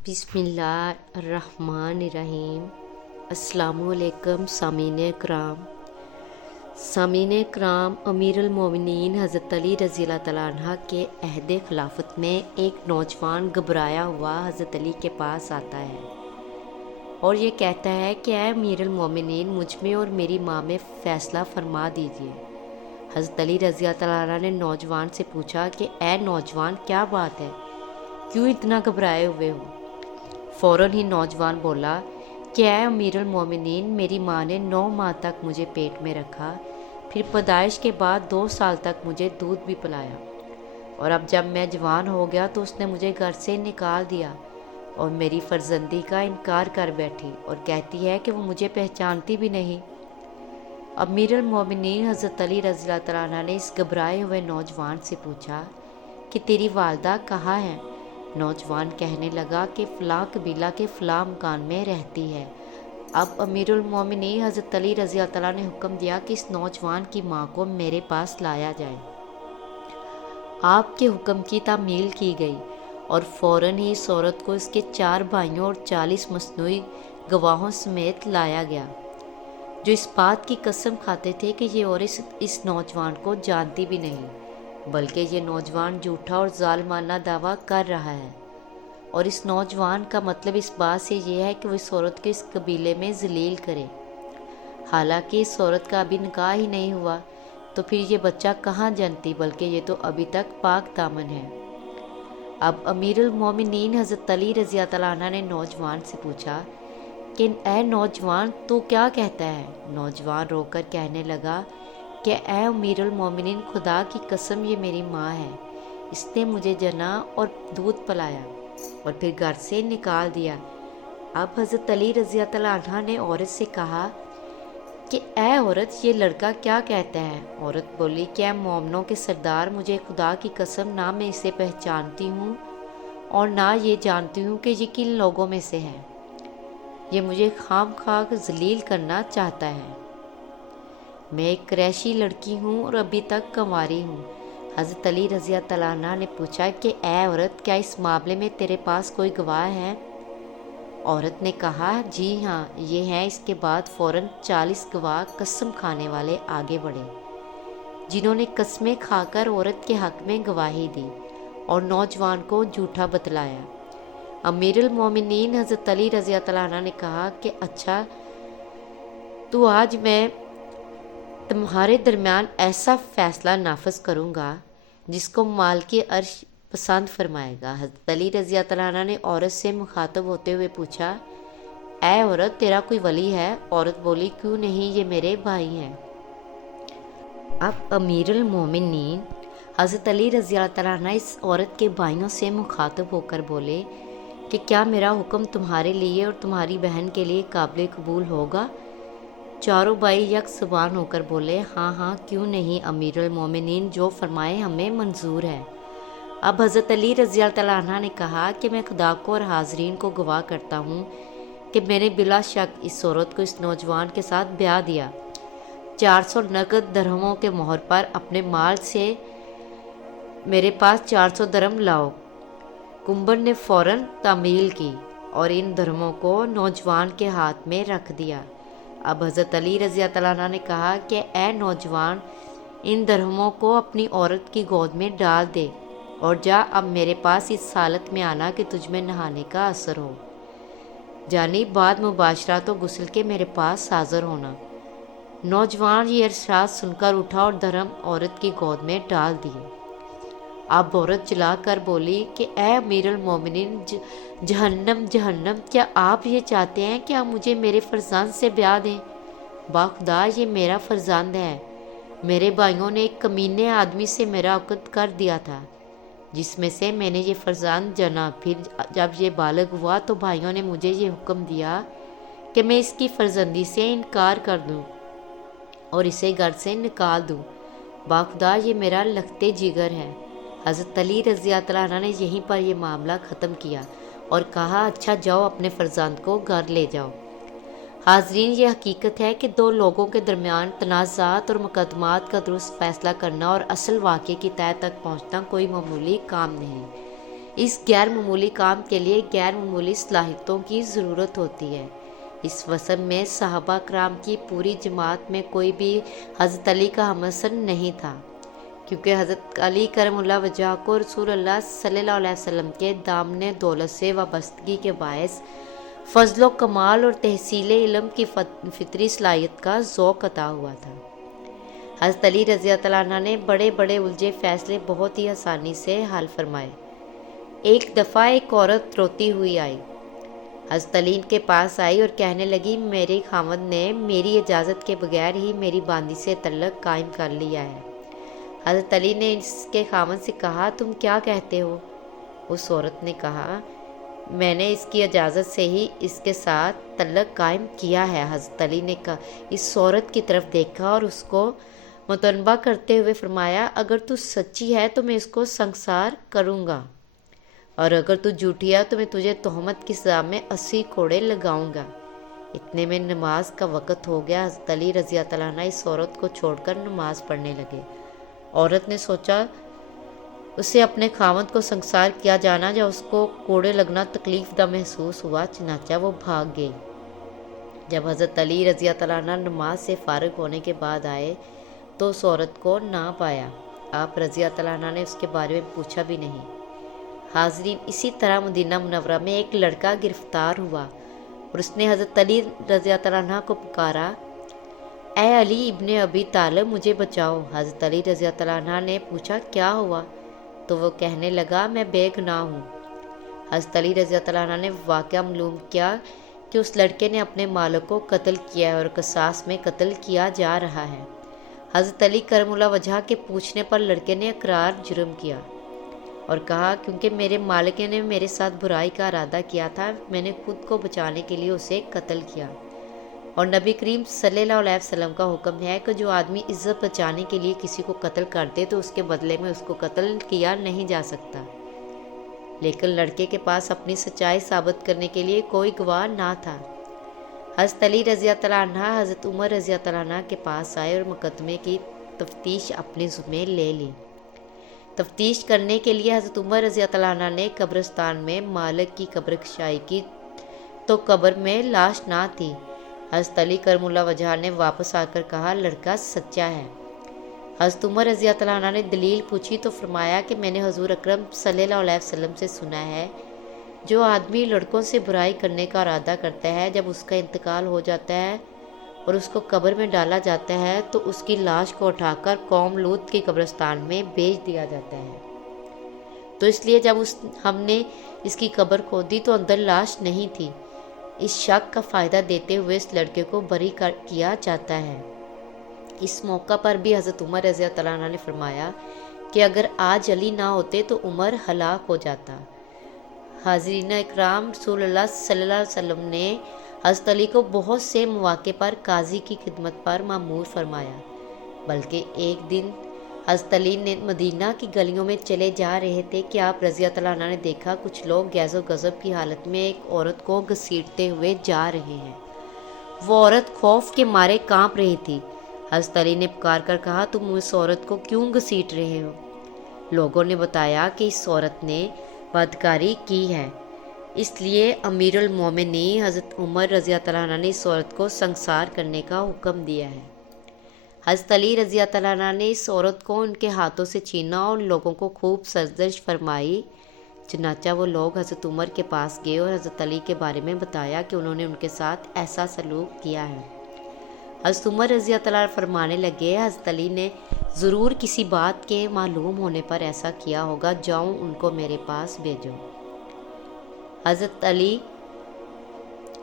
بسم اللہ الرحمن الرحیم۔ السلام علیکم سامعین کرام، امیر المومنین حضرت علی رضی اللہ تعالیٰ عنہ کے عہد خلافت میں ایک نوجوان گھبرایا ہوا حضرت علی کے پاس آتا ہے اور یہ کہتا ہے کہ اے امیر المومنین، مجھ میں اور میری ماں میں فیصلہ فرما دیجیے۔ حضرت علی رضی اللہ تعالیٰ عنہ نے نوجوان سے پوچھا کہ اے نوجوان، کیا بات ہے، کیوں اتنا گھبرائے ہوئے ہو؟ فوراً ہی نوجوان بولا کہ اے امیر المومنین، میری ماں نے 9 ماہ تک مجھے پیٹ میں رکھا، پھر پیدائش کے بعد 2 سال تک مجھے دودھ بھی پلایا، اور اب جب میں جوان ہو گیا تو اس نے مجھے گھر سے نکال دیا اور میری فرزندی کا انکار کر بیٹھی اور کہتی ہے کہ وہ مجھے پہچانتی بھی نہیں۔ امیر المومنین حضرت علی رضی اللہ تعالیٰ عنہ نے اس گھبرائے ہوئے نوجوان سے پوچھا کہ تیری والدہ کہاں ہے؟ نوجوان کہنے لگا کہ فلاں قبیلہ کے فلاں مکان میں رہتی ہے۔ اب امیر المومنین حضرت علی رضی اللہ تعالیٰ نے حکم دیا کہ اس نوجوان کی ماں کو میرے پاس لایا جائے۔ آپ کے حکم کی تعمیل کی گئی اور فوراً ہی اس عورت کو اس کے 4 بھائیوں اور 40 مصنوعی گواہوں سمیت لایا گیا، جو اس بات کی قسم کھاتے تھے کہ یہ عورت اس نوجوان کو جانتی بھی نہیں، بلکہ یہ نوجوان جھوٹا اور ظالمانہ دعویٰ کر رہا ہے، اور اس نوجوان کا مطلب اس بات سے یہ ہے کہ وہ اس عورت کو اس قبیلے میں ذلیل کرے۔ حالانکہ اس عورت کا ابھی نکاح ہی نہیں ہوا، تو پھر یہ بچہ کہاں جنتی، بلکہ یہ تو ابھی تک پاک دامن ہے۔ اب امیر المومنین حضرت علی رضی اللہ تعالیٰ عنہ نے نوجوان سے پوچھا کہ اے نوجوان، تو کیا کہتا ہے؟ نوجوان رو کر کہنے لگا کہ اے امیر المومنین، خدا کی قسم یہ میری ماں ہے، اس نے مجھے جنا اور دودھ پلایا اور پھر گھر سے نکال دیا۔ اب حضرت علی رضی اللہ تعالیٰ عنہ نے عورت سے کہا کہ اے عورت، یہ لڑکا کیا کہتا ہے؟ عورت بولی کہ اے مومنوں کے سردار، مجھے خدا کی قسم نہ میں اسے پہچانتی ہوں اور نہ یہ جانتی ہوں کہ یہ کن لوگوں میں سے ہے، یہ مجھے خام خواہ ذلیل کرنا چاہتا ہے۔ میں ایک قریشی لڑکی ہوں اور ابھی تک کنواری ہوں۔ حضرت علی رضی اللہ تعالیٰ عنہ نے پوچھا کہ اے عورت، کیا اس معاملے میں تیرے پاس کوئی گواہ ہے؟ عورت نے کہا جی ہاں، یہ ہیں۔ اس کے بعد فوراً 40 گواہ قسم کھانے والے آگے بڑھے، جنہوں نے قسمیں کھا کر عورت کے حق میں گواہی دی اور نوجوان کو جھوٹا بتلایا۔ امیر المومنین حضرت علی رضی اللہ تعالیٰ عنہ نے کہا کہ اچھا، تو آج میں تمہارے درمیان ایسا فیصلہ نافذ کروں گا جس کو مالک عرش پسند فرمائے گا۔ حضرت علی رضی اللہ تعالیٰ عنہ نے عورت سے مخاطب ہوتے ہوئے پوچھا اے عورت، تیرا کوئی ولی ہے؟ عورت بولی کیوں نہیں، یہ میرے بھائی ہیں۔ اب امیر المومنین حضرت علی رضی اللہ تعالیٰ عنہ اس عورت کے بھائیوں سے مخاطب ہو کر بولے کہ کیا میرا حکم تمہارے لیے اور تمہاری بہن کے لیے قابل قبول ہوگا؟ چاروں بھائی یک زبان ہو کر بولے ہاں ہاں، کیوں نہیں امیر المومنین، جو فرمائے ہمیں منظور ہے۔ اب حضرت علی رضی اللہ تعالیٰ عنہ نے کہا کہ میں خدا کو اور حاضرین کو گواہ کرتا ہوں کہ میں نے بلا شک اس عورت کو اس نوجوان کے ساتھ بیاہ دیا۔ 400 نقد درہموں کے مہر پر اپنے مال سے میرے پاس 400 درہم لاؤ۔ کنبر نے فوراً تعمیل کی اور ان درہموں کو نوجوان کے ہاتھ میں رکھ دیا۔ اب حضرت علی رضی اللہ تعالیٰ عنہ نے کہا کہ اے نوجوان، ان درہموں کو اپنی عورت کی گود میں ڈال دے اور جا اب میرے پاس اس حالت میں آنا کہ تجھ میں نہانے کا اثر ہو، یعنی بعد مباشرت و غسل کے میرے پاس حاضر ہونا۔ نوجوان یہ ارشاد سن کر اٹھا اور درہم عورت کی گود میں ڈال دیے۔ اب عورت چلا کر بولی کہ اے امیر المومنین، جہنم جہنم، کیا آپ یہ چاہتے ہیں کہ آپ مجھے میرے فرزند سے بیاہ دیں؟ باخدا یہ میرا فرزند ہے، میرے بھائیوں نے ایک کمینے آدمی سے میرا عقد کر دیا تھا، جس میں سے میں نے یہ فرزند جنا۔ پھر جب یہ بالغ ہوا تو بھائیوں نے مجھے یہ حکم دیا کہ میں اس کی فرزندی سے انکار کر دوں اور اسے گھر سے نکال دوں۔ باخدا یہ میرا لخت جگر ہے۔ حضرت علی رضی اللہ تعالیٰ عنہ نے یہیں پر یہ معاملہ ختم کیا اور کہا اچھا جاؤ، اپنے فرزند کو گھر لے جاؤ۔ حاضرین، یہ حقیقت ہے کہ 2 لوگوں کے درمیان تنازعات اور مقدمات کا درست فیصلہ کرنا اور اصل واقعے کی تہہ تک پہنچنا کوئی معمولی کام نہیں۔ اس غیر معمولی کام کے لیے غیر معمولی صلاحیتوں کی ضرورت ہوتی ہے۔ اس وسم میں صحابہ کرام کی پوری جماعت میں کوئی بھی حضرت علی کا ہمعصر نہیں تھا، کیونکہ حضرت علی کرم اللہ وجہہ کو رسول اللہ صلی اللہ علیہ وسلم کے دامن دولت سے وابستگی کے باعث فضل و کمال اور تحصیل علم کی فطری صلاحیت کا ذوق عطا ہوا تھا۔ حضرت علی رضی اللہ عنہ نے بڑے بڑے الجھے فیصلے بہت ہی آسانی سے حل فرمائے۔ ایک دفعہ ایک عورت روتی ہوئی آئی، حضرت علی کے پاس آئی اور کہنے لگی، میرے خاوند نے میری اجازت کے بغیر ہی میری باندی سے تعلق قائم کر لیا ہے۔ حضرت علی نے اس کے خاوند سے کہا، تم کیا کہتے ہو؟ اس عورت نے کہا، میں نے اس کی اجازت سے ہی اس کے ساتھ تعلق قائم کیا ہے۔ حضرت علی نے اس عورت کی طرف دیکھا اور اس کو متنبہ کرتے ہوئے فرمایا، اگر تو سچی ہے تو میں اس کو سنسار کروں گا، اور اگر تو جھوٹی ہے تو میں تجھے تہمت کی سزا میں 80 کوڑے لگاؤں گا۔ اتنے میں نماز کا وقت ہو گیا۔ حضرت علی رضی اللہ عنہ اس عورت کو چھوڑ کر نماز پڑھنے لگے۔ عورت نے سوچا اسے اپنے خاوند کو سنسار کیا جانا یا اس کو کوڑے لگنا تکلیف دہ محسوس ہوا، چنانچہ وہ بھاگ گئی۔ جب حضرت علی رضی اللہ عنہ نماز سے فارغ ہونے کے بعد آئے تو اس عورت کو نہ پایا۔ آپ رضی اللہ عنہ نے اس کے بارے میں پوچھا بھی نہیں۔ حاضرین، اسی طرح مدینہ منورہ میں ایک لڑکا گرفتار ہوا اور اس نے حضرت علی رضی اللہ عنہ کو پکارا، اے علی ابن ابی طالب، مجھے بچاؤ۔ حضرت علی رضی اللہ عنہ نے پوچھا، کیا ہوا؟ تو وہ کہنے لگا، میں بے گناہ ہوں۔ حضرت علی رضی اللہ عنہ نے واقعہ معلوم کیا کہ اس لڑکے نے اپنے مالک کو قتل کیا ہے اور قصاص میں قتل کیا جا رہا ہے۔ حضرت علی کرم اللہ وجہہ کے پوچھنے پر لڑکے نے اقرار جرم کیا اور کہا، کیونکہ میرے مالک نے میرے ساتھ برائی کا ارادہ کیا تھا، میں نے خود کو بچانے کے لیے اسے قتل کیا، اور نبی کریم صلی اللہ علیہ وسلم کا حکم ہے کہ جو آدمی عزت بچانے کے لیے کسی کو قتل کر دے تو اس کے بدلے میں اس کو قتل کیا نہیں جا سکتا۔ لیکن لڑکے کے پاس اپنی سچائی ثابت کرنے کے لیے کوئی گواہ نہ تھا۔ حضرت علی رضی اللہ عنہ حضرت عمر رضی اللہ عنہ کے پاس آئے اور مقدمے کی تفتیش اپنے ذمے لے لی۔ تفتیش کرنے کے لیے حضرت عمر رضی اللہ عنہ نے قبرستان میں مالک کی قبر کشائی کی تو قبر میں لاش نہ تھی۔ حضرت علی کرم اللہ وجہہ نے واپس آ کر کہا، لڑکا سچا ہے۔ حضرت عمر رضی اللہ عنہ نے دلیل پوچھی تو فرمایا کہ میں نے حضور اکرم صلی اللہ علیہ وسلم سے سنا ہے، جو آدمی لڑکوں سے برائی کرنے کا ارادہ کرتا ہے، جب اس کا انتقال ہو جاتا ہے اور اس کو قبر میں ڈالا جاتا ہے تو اس کی لاش کو اٹھا کر قوم لوط کے قبرستان میں بیچ دیا جاتا ہے۔ تو اس لیے جب ہم نے اس کی قبر کھودی تو اندر لاش نہیں تھی۔ اس شک کا فائدہ دیتے ہوئے اس لڑکے کو بری کیا جاتا ہے۔ اس موقع پر بھی حضرت عمر رضی اللہ عنہ نے فرمایا کہ اگر آج علی نہ ہوتے تو عمر ہلاک ہو جاتا۔ حاضرین اکرام، رسول اللہ صلی اللہ علیہ وسلم نے حضرت علی کو بہت سے مواقع پر قاضی کی خدمت پر مأمور فرمایا، بلکہ ایک دن حضرت علی نے مدینہ کی گلیوں میں چلے جا رہے تھے کہ آپ رضی اللہ عنہ نے دیکھا کچھ لوگ غیظ و غضب کی حالت میں ایک عورت کو گھسیٹتے ہوئے جا رہے ہیں۔ وہ عورت خوف کے مارے کانپ رہی تھی۔ حضرت علی نے پکار کر کہا، تم اس عورت کو کیوں گھسیٹ رہے ہو؟ لوگوں نے بتایا کہ اس عورت نے بدکاری کی ہے، اس لیے امیر المومنین حضرت عمر رضی اللہ عنہ نے اس عورت کو سنسار کرنے کا حکم دیا ہے۔ حضرت علی رضی اللہ عنہ نے اس عورت کو ان کے ہاتھوں سے چھینا اور ان لوگوں کو خوب سرزنش فرمائی۔ چنانچہ وہ لوگ حضرت عمر کے پاس گئے اور حضرت علی کے بارے میں بتایا کہ انہوں نے ان کے ساتھ ایسا سلوک کیا ہے۔ حضرت عمر رضی اللہ عنہ فرمانے لگے، حضرت علی نے ضرور کسی بات کے معلوم ہونے پر ایسا کیا ہوگا، جاؤ ان کو میرے پاس بھیجو۔ حضرت علی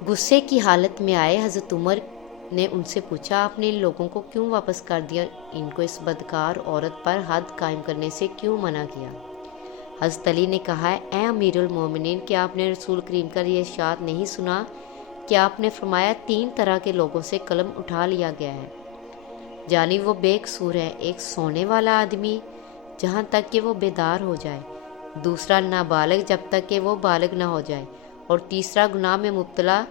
غصے کی حالت میں آئے۔ حضرت عمر نے ان سے پوچھا، آپ نے ان لوگوں کو کیوں واپس کر دیا؟ ان کو اس بدکار عورت پر حد قائم کرنے سے کیوں منع کیا؟ حضرت علی نے کہا، اے امیر المومنین، کیا آپ نے رسول کریم کا یہ ارشاد نہیں سنا کہ آپ نے فرمایا 3 طرح کے لوگوں سے قلم اٹھا لیا گیا ہے، یعنی وہ بے قصور ہے، ایک سونے والا آدمی جہاں تک کہ وہ بیدار ہو جائے، دوسرا نابالغ جب تک کہ وہ بالغ نہ ہو جائے، اور تیسرا گناہ میں مبتلا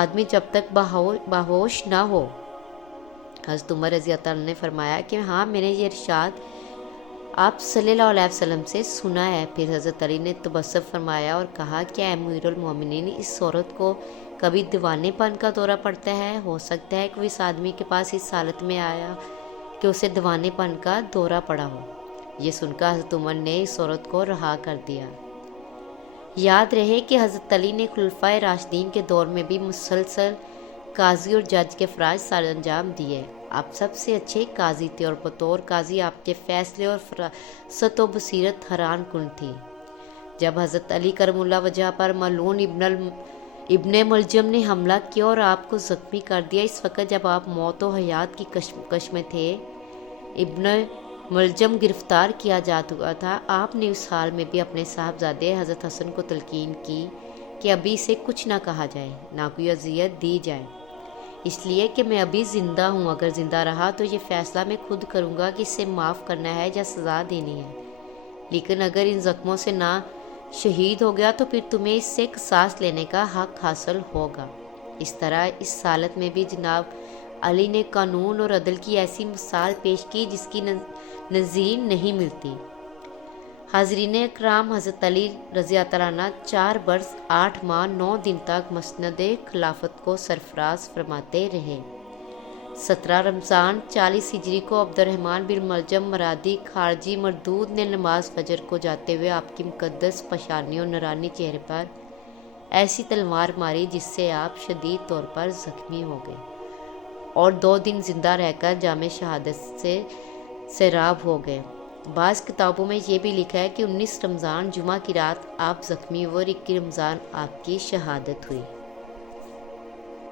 آدمی جب تک باہوش نہ ہو۔ حضرت عمر رضی اللہ عنہ نے فرمایا کہ ہاں، میں نے یہ ارشاد آپ صلی اللہ علیہ وسلم سے سنا ہے۔ پھر حضرت علی نے تبسم فرمایا اور کہا کہ اے امیر المومنین، اس عورت کو کبھی دیوانے پن کا دورہ پڑتا ہے؟ ہو سکتا ہے کہ وہ اس آدمی کے پاس اس حالت میں آیا کہ اسے دیوانے پن کا دورہ پڑا ہو۔ یہ سن کر حضرت عمر نے اس عورت کو رہا کر دیا۔ یاد رہے کہ حضرت علی نے خلفائے راشدین کے دور میں بھی مسلسل قاضی اور جج کے فرائض سر انجام دیے۔ آپ سب سے اچھے قاضی تھے اور بطور قاضی آپ کے فیصلے اور فراست و بصیرت حیران کن تھی۔ جب حضرت علی کرم اللہ وجہ پر ملعون ابن ملجم نے حملہ کیا اور آپ کو زخمی کر دیا، اس وقت جب آپ موت و حیات کی کشمکش میں تھے، ابن ملجم گرفتار کیا جا چکا تھا، آپ نے اس حال میں بھی اپنے صاحبزادے حضرت حسن کو تلقین کی کہ ابھی اسے کچھ نہ کہا جائے، نہ کوئی اذیت دی جائے، اس لیے کہ میں ابھی زندہ ہوں۔ اگر زندہ رہا تو یہ فیصلہ میں خود کروں گا کہ اسے معاف کرنا ہے یا سزا دینی ہے، لیکن اگر ان زخموں سے نہ شہید ہو گیا تو پھر تمہیں اس سے قصاص لینے کا حق حاصل ہوگا۔ اس طرح اس حالت میں بھی جناب علی نے قانون اور عدل کی ایسی مثال پیش کی جس کی نظیر نہیں ملتی۔ حاضرین اکرام، حضرت علی رضی اللہ عنہ 4 برس 8 ماہ 9 دن تک مسند خلافت کو سرفراز فرماتے رہے۔ 17 رمضان 40 ہجری کو عبد الرحمن بن ملجم مرادی خارجی مردود نے نماز فجر کو جاتے ہوئے آپ کی مقدس پیشانی اور نورانی چہرے پر ایسی تلوار ماری جس سے آپ شدید طور پر زخمی ہو گئے اور 2 دن زندہ رہ کر جام شہادت سے سیراب ہو گئے۔ بعض کتابوں میں یہ بھی لکھا ہے کہ 19 رمضان جمعہ کی رات آپ زخمی ہوئے اور 21 رمضان آپ کی شہادت ہوئی۔